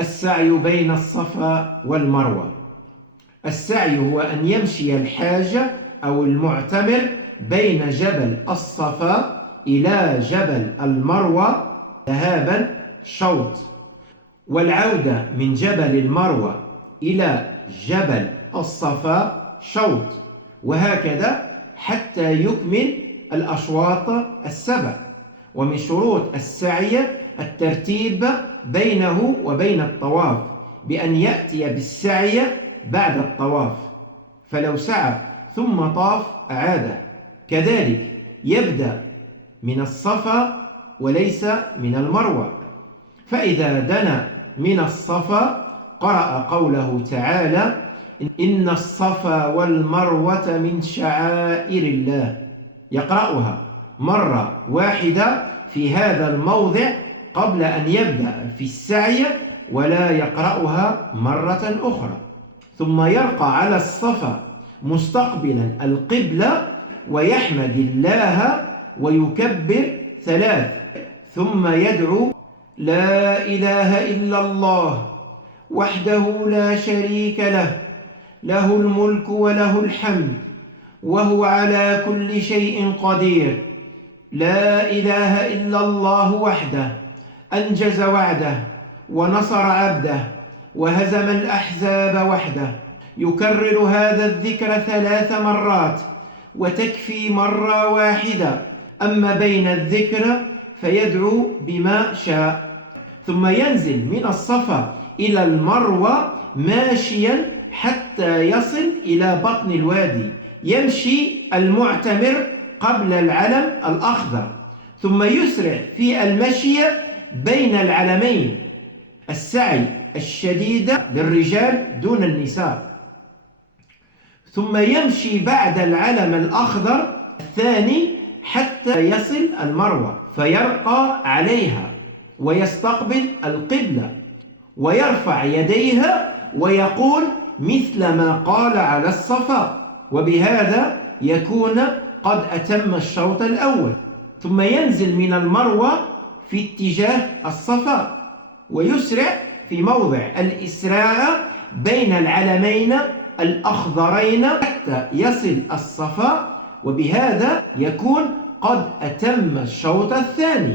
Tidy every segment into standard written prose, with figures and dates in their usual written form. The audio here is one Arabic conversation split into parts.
السعي بين الصفا والمروة. السعي هو أن يمشي الحاج أو المعتمر بين جبل الصفا إلى جبل المروة ذهابا شوط، والعودة من جبل المروة إلى جبل الصفا شوط، وهكذا حتى يكمل الأشواط السبع. ومن شروط السعي الترتيب بينه وبين الطواف، بأن يأتي بالسعي بعد الطواف، فلو سعى ثم طاف أعاده. كذلك يبدأ من الصفا وليس من المروة، فإذا دنا من الصفا قرأ قوله تعالى: إن الصفا والمروة من شعائر الله، يقرأها مرة واحدة في هذا الموضع قبل أن يبدأ في السعي، ولا يقرأها مرة أخرى. ثم يرقى على الصفا مستقبلا القبلة ويحمد الله ويكبر 3، ثم يدعو: لا إله إلا الله وحده لا شريك له، له الملك وله الحمد وهو على كل شيء قدير، لا إله إلا الله وحده أنجز وعده ونصر عبده وهزم الأحزاب وحده. يكرر هذا الذكر 3 مرات، وتكفي مرة واحدة. أما بين الذكر فيدعو بما شاء. ثم ينزل من الصفا إلى المروة ماشيا حتى يصل إلى بطن الوادي. يمشي المعتمر قبل العلم الأخضر، ثم يسرع في المشي بين العلمين، السعي الشديد للرجال دون النساء. ثم يمشي بعد العلم الأخضر الثاني حتى يصل المروة، فيرقى عليها ويستقبل القبلة ويرفع يديها ويقول مثل ما قال على الصفا، وبهذا يكون قد أتم الشوط الأول. ثم ينزل من المروة في اتجاه الصفا ويسرع في موضع الإسراع بين العلمين الأخضرين حتى يصل الصفا، وبهذا يكون قد أتم الشوط الثاني،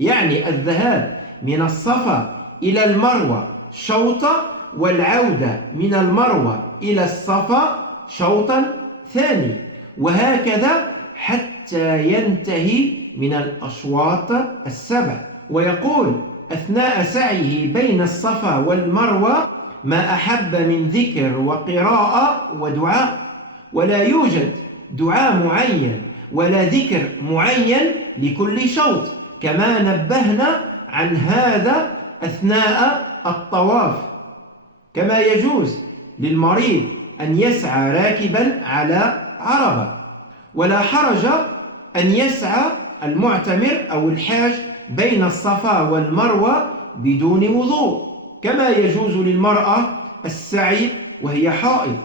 يعني الذهاب من الصفا إلى المروة شوطا، والعودة من المروة إلى الصفا شوطا ثاني، وهكذا حتى ينتهي من الأشواط السبع. ويقول أثناء سعيه بين الصفا والمروة: ما أحب من ذكر وقراءة ودعاء. ولا يوجد دعاء معين ولا ذكر معين لكل شوط، كما نبهنا عن هذا أثناء الطواف. كما يجوز للمريض أن يسعى راكبا على عربة، ولا حرج أن يسعى المعتمر أو الحاج بين الصفا والمروة بدون وضوء، كما يجوز للمرأة السعي وهي حائض.